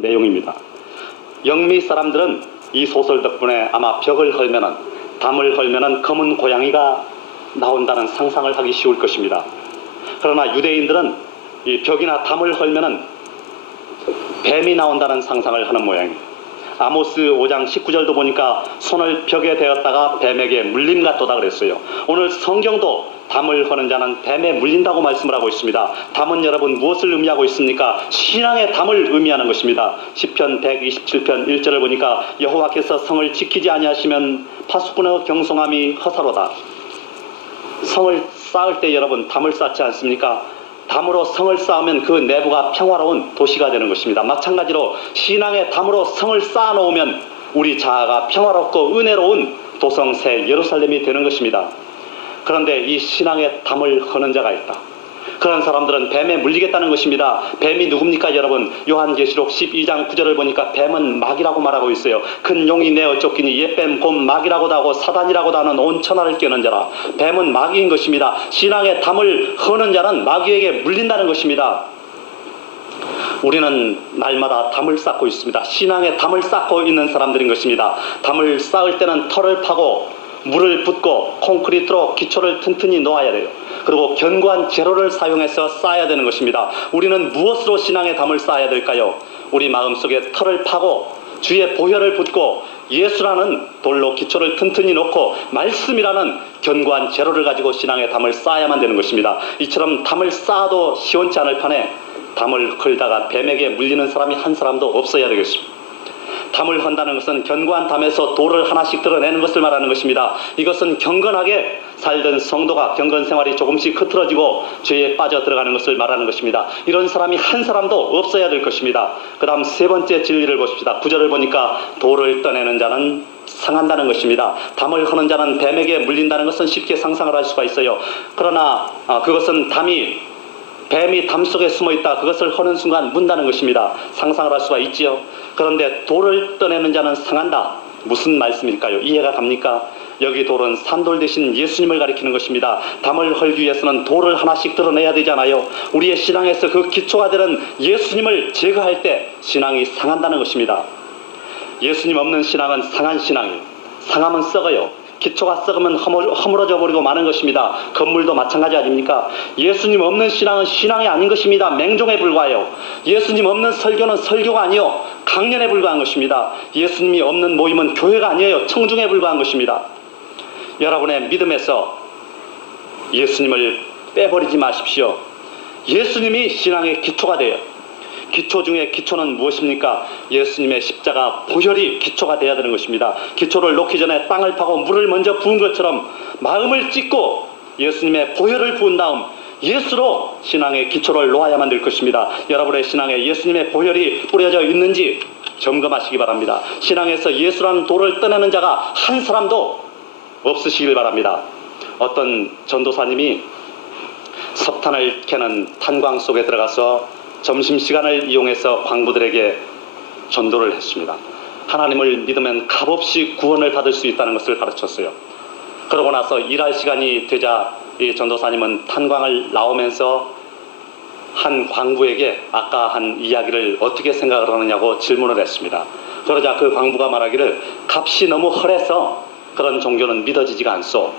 그런 내용입니다. 영미 사람들은 이 소설 덕분에 아마 벽을 헐면은, 담을 헐면은 검은 고양이가 나온다는 상상을 하기 쉬울 것입니다. 그러나 유대인들은 이 벽이나 담을 헐면은 뱀이 나온다는 상상을 하는 모양입니다. 아모스 5장 19절도 보니까 손을 벽에 대었다가 뱀에게 물림 같도다 그랬어요. 오늘 성경도 담을 허는 자는 뱀에 물린다고 말씀을 하고 있습니다. 담은 여러분 무엇을 의미하고 있습니까? 신앙의 담을 의미하는 것입니다. 시편 127편 1절을 보니까 여호와께서 성을 지키지 아니하시면 파수꾼의 경송함이 허사로다. 성을 쌓을 때 여러분 담을 쌓지 않습니까? 담으로 성을 쌓으면 그 내부가 평화로운 도시가 되는 것입니다. 마찬가지로 신앙의 담으로 성을 쌓아놓으면 우리 자아가 평화롭고 은혜로운 도성 새 예루살렘이 되는 것입니다. 그런데 이 신앙의 담을 허는 자가 있다. 그런 사람들은 뱀에 물리겠다는 것입니다. 뱀이 누굽니까 여러분? 요한계시록 12장 9절을 보니까 뱀은 마귀라고 말하고 있어요. 큰 용이 내어 쫓기니 옛뱀 곧 마귀라고도 하고 사단이라고도 하는 온 천하를 깨는 자라. 뱀은 마귀인 것입니다. 신앙의 담을 허는 자는 마귀에게 물린다는 것입니다. 우리는 날마다 담을 쌓고 있습니다. 신앙의 담을 쌓고 있는 사람들인 것입니다. 담을 쌓을 때는 털을 파고 물을 붓고 콘크리트로 기초를 튼튼히 놓아야 돼요. 그리고 견고한 재료를 사용해서 쌓아야 되는 것입니다. 우리는 무엇으로 신앙의 담을 쌓아야 될까요? 우리 마음속에 털을 파고 주의 보혈을 붓고 예수라는 돌로 기초를 튼튼히 놓고 말씀이라는 견고한 재료를 가지고 신앙의 담을 쌓아야만 되는 것입니다. 이처럼 담을 쌓아도 시원치 않을 판에 담을 걸다가 뱀에게 물리는 사람이 한 사람도 없어야 되겠습니다. 담을 헌다는 것은 견고한 담에서 돌을 하나씩 드러내는 것을 말하는 것입니다. 이것은 경건하게 살던 성도가 경건 생활이 조금씩 흐트러지고 죄에 빠져 들어가는 것을 말하는 것입니다. 이런 사람이 한 사람도 없어야 될 것입니다. 그 다음 세 번째 진리를 보십시다. 9절을 보니까 돌을 떠내는 자는 상한다는 것입니다. 담을 허는 자는 뱀에게 물린다는 것은 쉽게 상상을 할 수가 있어요. 그러나 그것은 뱀이 담 속에 숨어있다. 그것을 허는 순간 문다는 것입니다. 상상을 할 수가 있지요. 그런데 돌을 떠내는 자는 상한다. 무슨 말씀일까요? 이해가 갑니까? 여기 돌은 산돌 대신 예수님을 가리키는 것입니다. 담을 헐기 위해서는 돌을 하나씩 드러내야 되잖아요. 우리의 신앙에서 그 기초가 되는 예수님을 제거할 때 신앙이 상한다는 것입니다. 예수님 없는 신앙은 상한 신앙이에요. 상하면 썩어요. 기초가 썩으면 허물어져 버리고 마는 것입니다. 건물도 마찬가지 아닙니까? 예수님 없는 신앙은 신앙이 아닌 것입니다. 맹종에 불과해요. 예수님 없는 설교는 설교가 아니요 강연에 불과한 것입니다. 예수님이 없는 모임은 교회가 아니에요. 청중에 불과한 것입니다. 여러분의 믿음에서 예수님을 빼버리지 마십시오. 예수님이 신앙의 기초가 돼요. 기초 중에 기초는 무엇입니까? 예수님의 십자가 보혈이 기초가 되어야 되는 것입니다. 기초를 놓기 전에 땅을 파고 물을 먼저 부은 것처럼 마음을 찢고 예수님의 보혈을 부은 다음 예수로 신앙의 기초를 놓아야만 될 것입니다. 여러분의 신앙에 예수님의 보혈이 뿌려져 있는지 점검하시기 바랍니다. 신앙에서 예수라는 돌을 떠내는 자가 한 사람도 없으시길 바랍니다. 어떤 전도사님이 석탄을 캐는 탄광 속에 들어가서 점심시간을 이용해서 광부들에게 전도를 했습니다. 하나님을 믿으면 값없이 구원을 받을 수 있다는 것을 가르쳤어요. 그러고 나서 일할 시간이 되자 이 전도사님은 탄광을 나오면서 한 광부에게 아까 한 이야기를 어떻게 생각을 하느냐고 질문을 했습니다. 그러자 그 광부가 말하기를 값이 너무 허해서 그런 종교는 믿어지지가 않소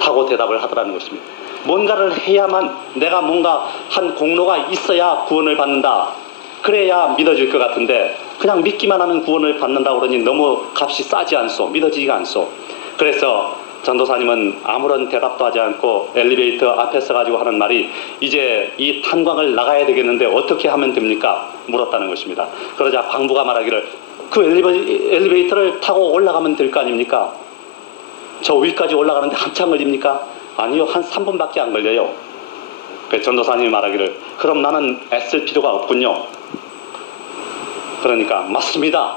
하고 대답을 하더라는 것입니다. 뭔가를 해야만 내가 뭔가 한 공로가 있어야 구원을 받는다. 그래야 믿어질 것 같은데 그냥 믿기만 하면 구원을 받는다고 그러니 너무 값이 싸지 않소. 믿어지지가 않소. 그래서 전도사님은 아무런 대답도 하지 않고 엘리베이터 앞에 서가지고 하는 말이 이제 이 탄광을 나가야 되겠는데 어떻게 하면 됩니까? 물었다는 것입니다. 그러자 광부가 말하기를 그 엘리베이터를 타고 올라가면 될 거 아닙니까? 저 위까지 올라가는데 한참 걸립니까? 아니요, 한 3분밖에 안 걸려요. 그 전도사님이 말하기를 그럼 나는 애쓸 필요가 없군요. 그러니까 맞습니다.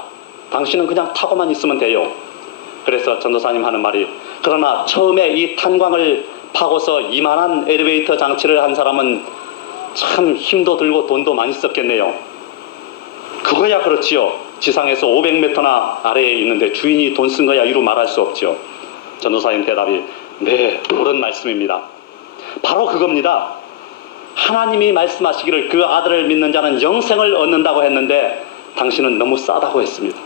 당신은 그냥 타고만 있으면 돼요. 그래서 전도사님 하는 말이 그러나 처음에 이 탄광을 파고서 이만한 엘리베이터 장치를 한 사람은 참 힘도 들고 돈도 많이 썼겠네요. 그거야 그렇지요. 지상에서 500m나 아래에 있는데 주인이 돈 쓴 거야 이루 말할 수 없죠. 전도사님 대답이 네, 옳은 말씀입니다. 바로 그겁니다. 하나님이 말씀하시기를 그 아들을 믿는 자는 영생을 얻는다고 했는데 당신은 너무 싸다고 했습니다.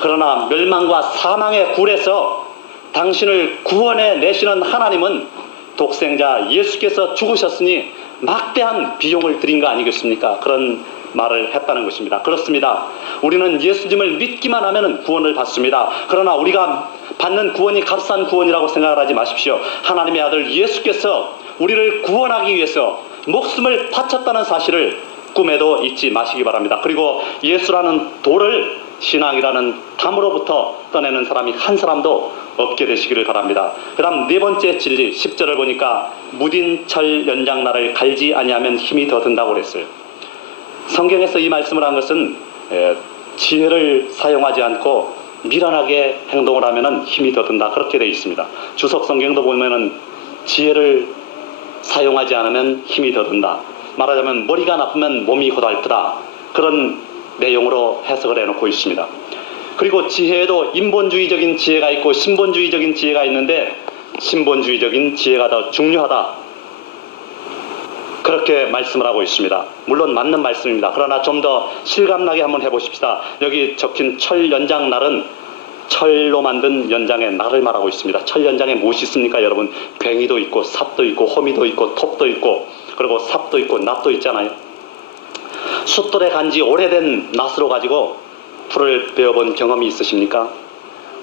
그러나 멸망과 사망의 굴에서 당신을 구원해 내시는 하나님은 독생자 예수께서 죽으셨으니 막대한 비용을 드린 거 아니겠습니까? 그런 말을 했다는 것입니다. 그렇습니다. 우리는 예수님을 믿기만 하면 구원을 받습니다. 그러나 우리가 받는 구원이 값싼 구원이라고 생각을 하지 마십시오. 하나님의 아들 예수께서 우리를 구원하기 위해서 목숨을 바쳤다는 사실을 꿈에도 잊지 마시기 바랍니다. 그리고 예수라는 돌을 신앙이라는 담으로부터 떠내는 사람이 한 사람도 없게 되시기를 바랍니다. 그 다음 네 번째 진리 10절을 보니까 무딘 철 연장날을 갈지 아니하면 힘이 더 든다고 그랬어요. 성경에서 이 말씀을 한 것은 지혜를 사용하지 않고 미련하게 행동을 하면 힘이 더 든다 그렇게 되어 있습니다. 주석 성경도 보면은 지혜를 사용하지 않으면 힘이 더 든다. 말하자면 머리가 나쁘면 몸이 고달프다. 그런 내용으로 해석을 해놓고 있습니다. 그리고 지혜에도 인본주의적인 지혜가 있고 신본주의적인 지혜가 있는데 신본주의적인 지혜가 더 중요하다. 그렇게 말씀을 하고 있습니다. 물론 맞는 말씀입니다. 그러나 좀 더 실감나게 한번 해보십시다. 여기 적힌 철 연장날은 철로 만든 연장의 날을 말하고 있습니다. 철 연장에 무엇이 있습니까 여러분? 괭이도 있고 삽도 있고 호미도 있고 톱도 있고 그리고 삽도 있고 낫도 있잖아요. 숫돌에 간지 오래된 낫으로 가지고 풀을 베어본 경험이 있으십니까?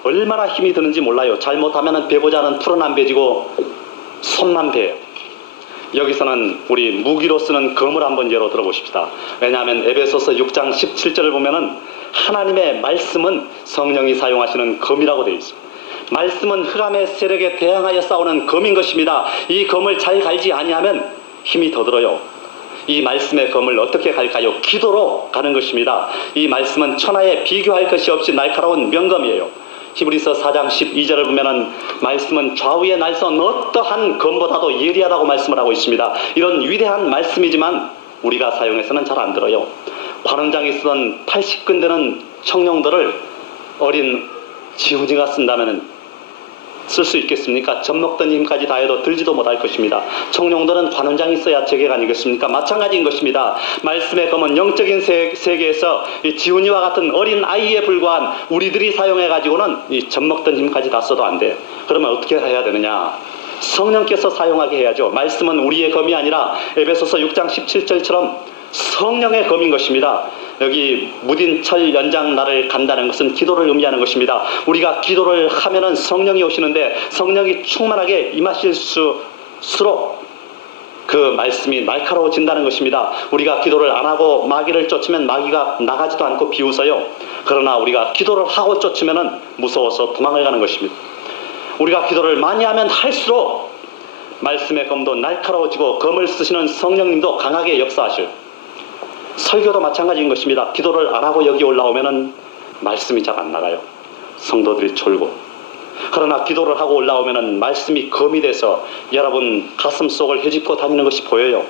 얼마나 힘이 드는지 몰라요. 잘못하면 베고자 하는 풀은 안 베지고 손만 베요. 여기서는 우리 무기로 쓰는 검을 한번 예로 들어보십시다. 왜냐하면 에베소서 6장 17절을 보면은 하나님의 말씀은 성령이 사용하시는 검이라고 되어 있습니다. 말씀은 흑암의 세력에 대항하여 싸우는 검인 것입니다. 이 검을 잘 갈지 아니하면 힘이 더 들어요. 이 말씀의 검을 어떻게 갈까요? 기도로 가는 것입니다. 이 말씀은 천하에 비교할 것이 없이 날카로운 명검이에요. 히브리서 4장 12절을 보면은 말씀은 좌우의 날선 어떠한 검보다도 예리하다고 말씀을 하고 있습니다. 이런 위대한 말씀이지만 우리가 사용해서는 잘 안 들어요. 관원장이 쓰던 80근 되는 청룡들을 어린 지훈이가 쓴다면 쓸 수 있겠습니까? 젖먹던 힘까지 다해도 들지도 못할 것입니다. 청룡들은 관원장이 써야 제격 아니겠습니까? 마찬가지인 것입니다. 말씀의 검은 영적인 세계에서 이 지훈이와 같은 어린 아이에 불과한 우리들이 사용해가지고는 이 젖먹던 힘까지 다 써도 안 돼. 그러면 어떻게 해야 되느냐? 성령께서 사용하게 해야죠. 말씀은 우리의 검이 아니라 에베소서 6장 17절처럼 성령의 검인 것입니다. 여기 무딘 철 연장 날을 간다는 것은 기도를 의미하는 것입니다. 우리가 기도를 하면은 성령이 오시는데 성령이 충만하게 임하실수록 그 말씀이 날카로워진다는 것입니다. 우리가 기도를 안 하고 마귀를 쫓으면 마귀가 나가지도 않고 비웃어요. 그러나 우리가 기도를 하고 쫓으면은 무서워서 도망을 가는 것입니다. 우리가 기도를 많이 하면 할수록 말씀의 검도 날카로워지고 검을 쓰시는 성령님도 강하게 역사하셔요. 설교도 마찬가지인 것입니다. 기도를 안 하고 여기 올라오면은 말씀이 잘 안 나가요. 성도들이 졸고. 그러나 기도를 하고 올라오면은 말씀이 검이 돼서 여러분 가슴 속을 헤집고 다니는 것이 보여요.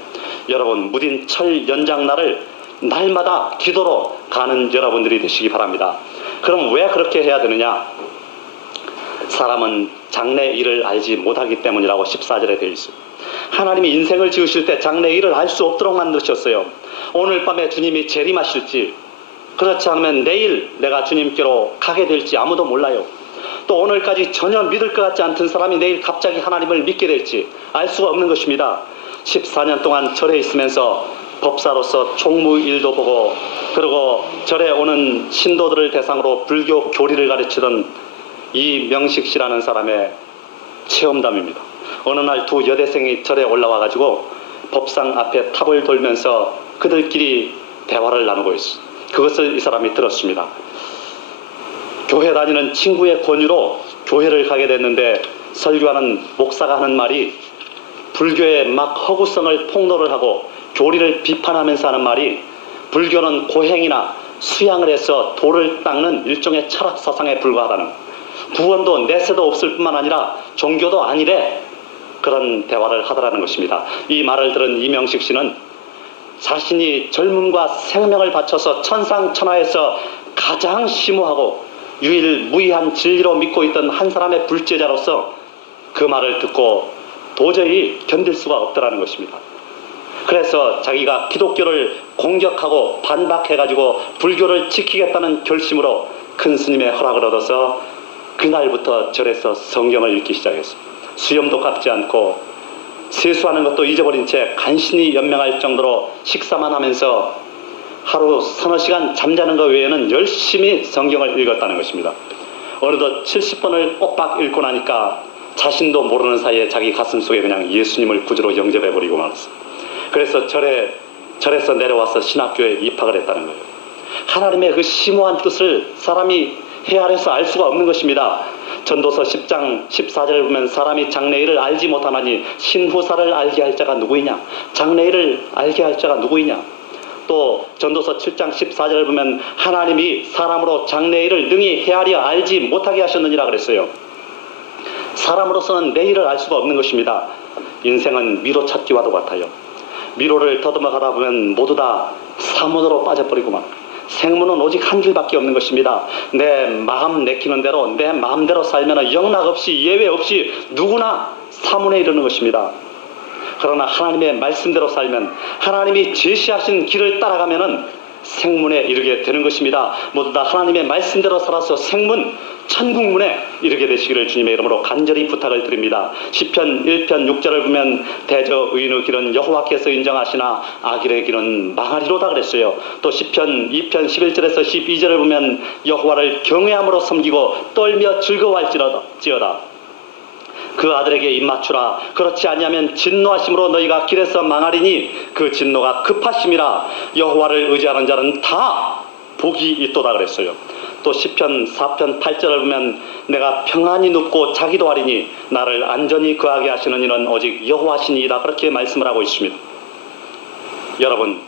여러분 무딘 철 연장날을 날마다 기도로 가는 여러분들이 되시기 바랍니다. 그럼 왜 그렇게 해야 되느냐? 사람은 장래 일을 알지 못하기 때문이라고 14절에 되어 있어요. 하나님이 인생을 지으실 때 장래 일을 알 수 없도록 만드셨어요. 오늘 밤에 주님이 재림하실지 그렇지 않으면 내일 내가 주님께로 가게 될지 아무도 몰라요. 또 오늘까지 전혀 믿을 것 같지 않던 사람이 내일 갑자기 하나님을 믿게 될지 알 수가 없는 것입니다. 14년 동안 절에 있으면서 법사로서 총무 일도 보고 그리고 절에 오는 신도들을 대상으로 불교 교리를 가르치던 이명식 씨라는 사람의 체험담입니다. 어느 날 두 여대생이 절에 올라와 가지고 법상 앞에 탑을 돌면서 그들끼리 대화를 나누고 있어. 그것을 이 사람이 들었습니다. 교회 다니는 친구의 권유로 교회를 가게 됐는데 설교하는 목사가 하는 말이 불교의 막 허구성을 폭로를 하고 교리를 비판하면서 하는 말이 불교는 고행이나 수양을 해서 돌을 닦는 일종의 철학 사상에 불과하다는 구원도 내세도 없을 뿐만 아니라 종교도 아니래. 그런 대화를 하더라는 것입니다. 이 말을 들은 이명식 씨는 자신이 젊음과 생명을 바쳐서 천상천하에서 가장 심오하고 유일무이한 진리로 믿고 있던 한 사람의 불제자로서 그 말을 듣고 도저히 견딜 수가 없더라는 것입니다. 그래서 자기가 기독교를 공격하고 반박해가지고 불교를 지키겠다는 결심으로 큰 스님의 허락을 얻어서 그날부터 절에서 성경을 읽기 시작했습니다. 수염도 깎지 않고 세수하는 것도 잊어버린 채 간신히 연명할 정도로 식사만 하면서 하루 서너 시간 잠자는 것 외에는 열심히 성경을 읽었다는 것입니다. 어느덧 70번을 꼬박 읽고 나니까 자신도 모르는 사이에 자기 가슴 속에 그냥 예수님을 구주로 영접해버리고 말았습니다. 그래서 절에서 내려와서 신학교에 입학을 했다는 거예요. 하나님의 그 심오한 뜻을 사람이 헤아려서 알 수가 없는 것입니다. 전도서 10장 14절을 보면 사람이 장래일을 알지 못하나니 신후사를 알게 할 자가 누구이냐. 장래일을 알게 할 자가 누구이냐. 또 전도서 7장 14절을 보면 하나님이 사람으로 장래일을 능히 헤아려 알지 못하게 하셨느니라 그랬어요. 사람으로서는 내일을 알 수가 없는 것입니다. 인생은 미로 찾기와도 같아요. 미로를 더듬어 가다 보면 모두 다 사문으로 빠져버리고만 생문은 오직 한 줄밖에 없는 것입니다. 내 마음 내키는 대로 내 마음대로 살면 영락 없이 예외 없이 누구나 사문에 이르는 것입니다. 그러나 하나님의 말씀대로 살면 하나님이 제시하신 길을 따라가면 생문에 이르게 되는 것입니다. 모두 다 하나님의 말씀대로 살아서 생문, 천국문에 이르게 되시기를 주님의 이름으로 간절히 부탁을 드립니다. 시편 1편 6절을 보면 대저 의인의 길은 여호와께서 인정하시나 악인의 길은 망하리로다 그랬어요. 또 시편 2편 11절에서 12절을 보면 여호와를 경외함으로 섬기고 떨며 즐거워할지어다. 그 아들에게 입맞추라. 그렇지 아니하면 진노하심으로 너희가 길에서 망하리니 그 진노가 급하심이라. 여호와를 의지하는 자는 다 복이 있도다 그랬어요. 또 시편 4편 8절을 보면 내가 평안히 눕고 자기도 하리니 나를 안전히 거하게 하시는 이는 오직 여호와시니이다. 그렇게 말씀을 하고 있습니다. 여러분,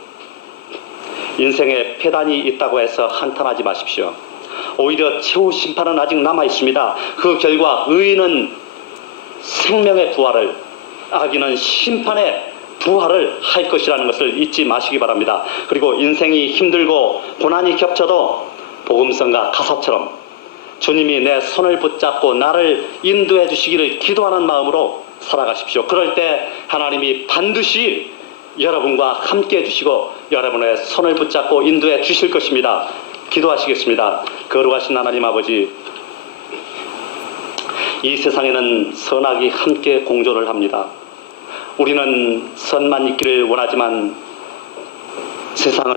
인생에 폐단이 있다고 해서 한탄하지 마십시오. 오히려 최후 심판은 아직 남아 있습니다. 그 결과 의인은 생명의 부활을, 악인은 심판의 부활을 할 것이라는 것을 잊지 마시기 바랍니다. 그리고 인생이 힘들고 고난이 겹쳐도 복음성가 가사처럼 주님이 내 손을 붙잡고 나를 인도해 주시기를 기도하는 마음으로 살아가십시오. 그럴 때 하나님이 반드시 여러분과 함께 해주시고 여러분의 손을 붙잡고 인도해 주실 것입니다. 기도하시겠습니다. 거룩하신 하나님 아버지, 이 세상에는 선악이 함께 공존을 합니다. 우리는 선만 있기를 원하지만 세상은